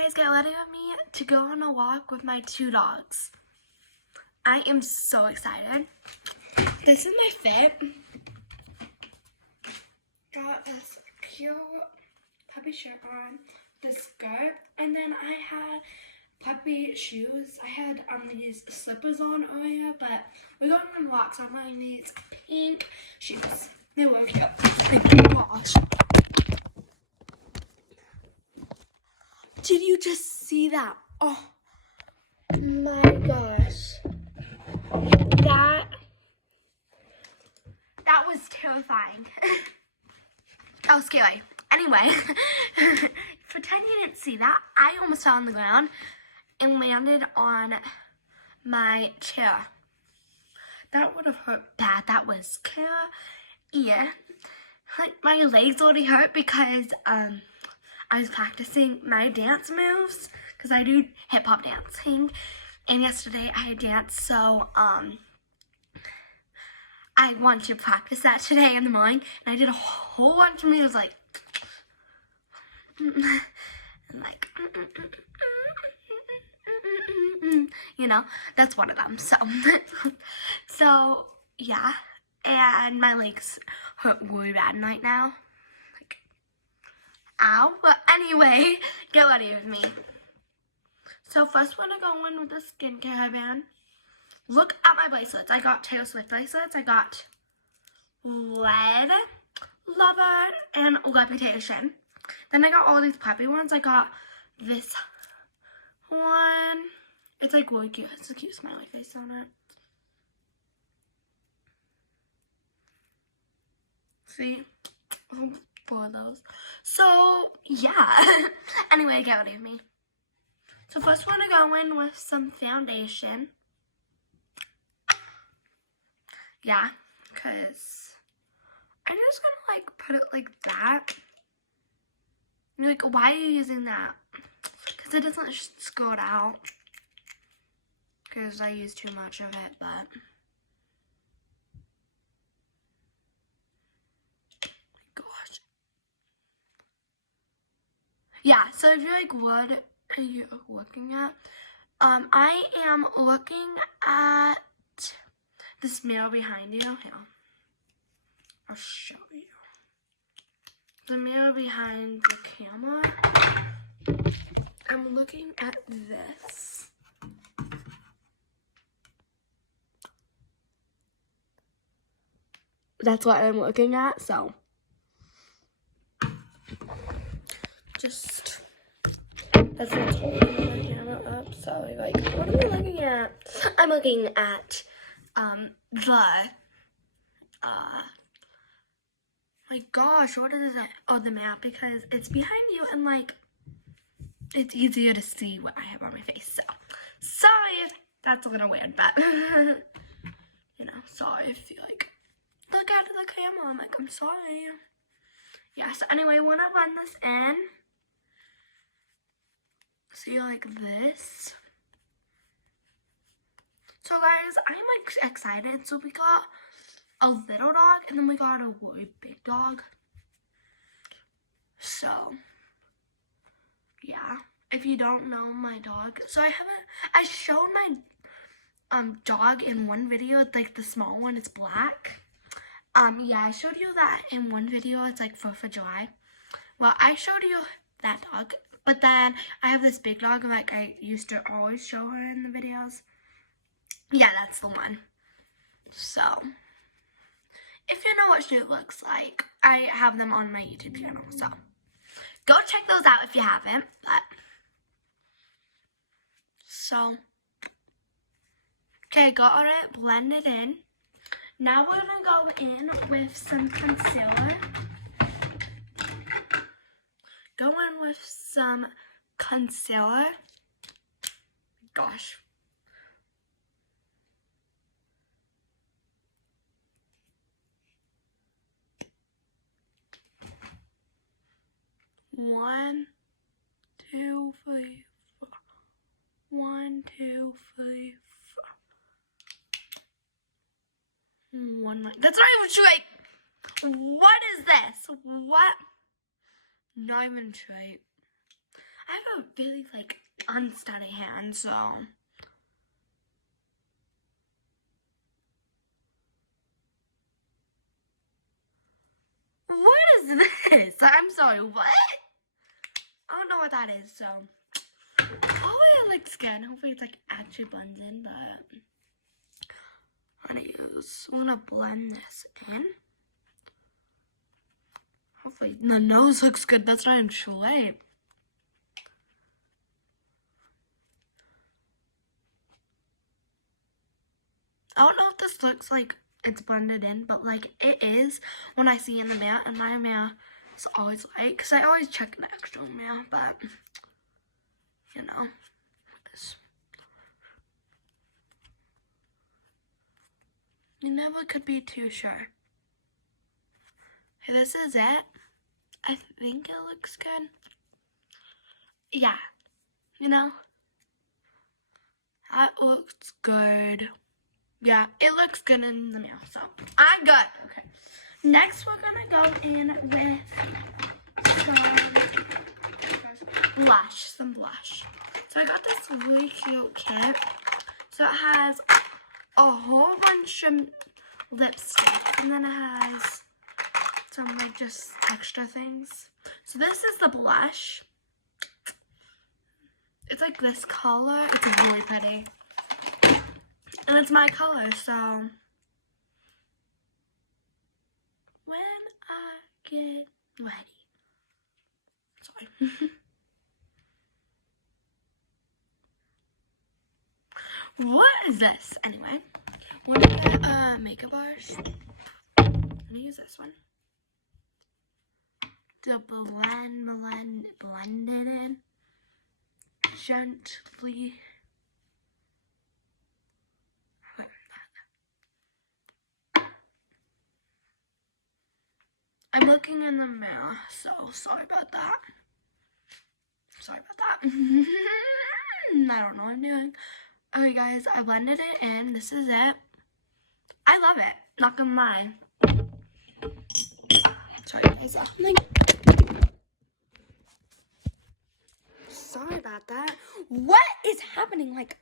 guys, get ready with me to go on a walk with my two dogs. I am so excited. This is my fit. Got this cute puppy shirt on, this skirt, and then I had puppy shoes. I had these slippers on earlier, but we're going on a walk, so I'm wearing these pink shoes. They were cute. Like, gosh. Did you just see that? Oh my gosh. That was terrifying. That was scary. Anyway, pretend you didn't see that. I almost fell on the ground and landed on my chair. That would have hurt bad. That was scary. Yeah. Like, my legs already hurt because I was practicing my dance moves because I do hip hop dancing, and yesterday I danced, so I wanted to practice that today in the morning, and I did a whole bunch of moves like you know, that's one of them. So yeah, and my legs hurt really bad right now. Ow. But anyway, get ready with me. So first we're gonna go in with the skincare band. Look at my bracelets. I got Taylor Swift bracelets. I got Red, Lover, and Reputation. Then I got all these puppy ones. I got this one. It's like really cute. It's a cute smiley face on it. See? Four of those. So yeah. Anyway, get ready with me. So first we're gonna go in with some foundation. Yeah, because I'm just gonna like put it like that. And you're like, why are you using that? Because it doesn't skirt out. Because I use too much of it, but gosh. Yeah, so if you're like, what are you looking at? I am looking at this mirror behind you. Here, I'll show you. The mirror behind the camera. I'm looking at this. That's what I'm looking at, so just, that's what's holding my camera up, so like, what am I looking at? I'm looking at, my gosh, what is it? Oh, the map, because it's behind you and like, it's easier to see what I have on my face, so, sorry if that's a little weird, but, you know, sorry if you like, look at the camera, I'm like, I'm sorry. Yeah, so anyway, I want to run this in. See, like this. So guys, I'm like excited. So we got a little dog and then we got a really big dog. So, yeah. If you don't know my dog, so I showed my dog in one video. It's like the small one, it's black. Yeah, I showed you that in one video. It's like 4th of July. Well, I showed you that dog, but then I have this big dog, like I used to always show her in the videos. Yeah, that's the one. So, if you know what she looks like, I have them on my YouTube channel, so go check those out if you haven't, but, so, okay, got it blended in. Now we're gonna go in with some concealer. Go in with some concealer. Gosh. One, two, three, four. 1, 2, 3, 4. One. That's not even straight. What is this? What? Not even straight. I have a really, like, unsteady hand, so. What is this? I'm sorry, what? I don't know what that is, so. Hopefully it looks good. Hopefully it's, like, actually blends in, but. I'm gonna blend this in. Hopefully the nose looks good. That's not even straight. I don't know if this looks like it's blended in, but like it is when I see in the mirror, and my mirror is always like, because I always check the extra mirror, but you know, you never could be too sure. Okay, this is it. I think it looks good. Yeah, you know, that looks good. Yeah, it looks good in the mirror, so I'm good. Okay. Next, we're gonna go in with some blush. So I got this really cute kit. So it has a whole bunch of lipstick, and then it has some like just extra things. So this is the blush. It's like this color. It's really pretty. And it's my color, so when I get ready. Sorry. What is this? Anyway, I'm gonna get a makeup brush. I'm gonna use this one to blend it in gently. I'm looking in the mirror, so sorry about that. Sorry about that. I don't know what I'm doing. Okay, guys, I blended it in. This is it. I love it. Not gonna lie. Sorry, guys. Sorry about that. What is happening? Like,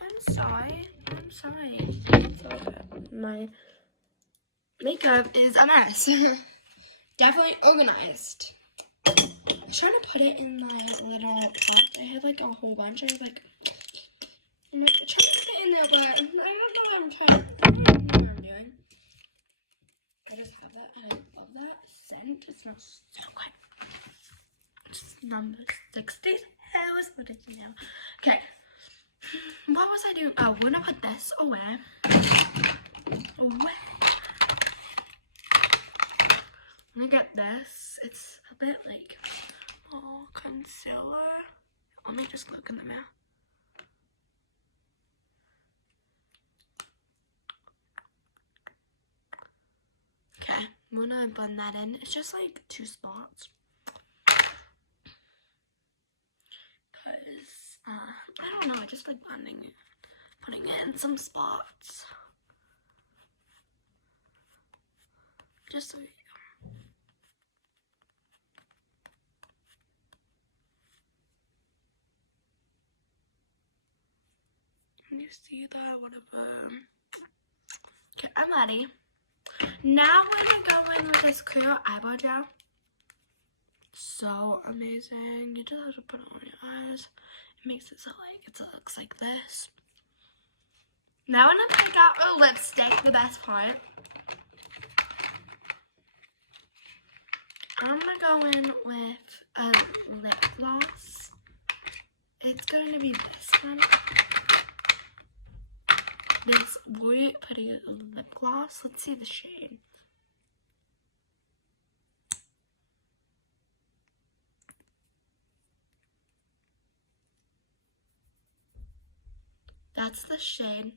I'm sorry. I'm sorry. My makeup is a mess. Definitely organized. I was trying to put it in my little pot. I had like a whole bunch. I'm like trying to put it in there, but I don't know what I'm trying. I don't know what I'm doing. I just have that. I love that scent. It smells so good. It's number 60. I was putting it now. Okay. What was I doing? Oh, we're gonna put this away. Away. I'm gonna get this. It's a bit like concealer. Let me just look in the mirror. Okay, I'm gonna blend that in. It's just like 2 spots. Cause I don't know, I just like blending it, putting in some spots. Just so you know. Can you see that? Whatever. Okay, I'm ready. Now we're gonna go in with this clear eyebrow gel. So amazing. You just have to put it on your eyes. It makes it so like it looks like this. Now I'm gonna pick out a lipstick, the best part. I'm gonna go in with a lip gloss. It's going to be this one. This really pretty lip gloss. Let's see the shade. That's the shade.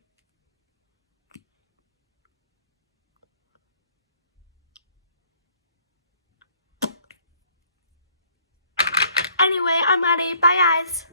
Anyway, I'm ready. Bye, guys.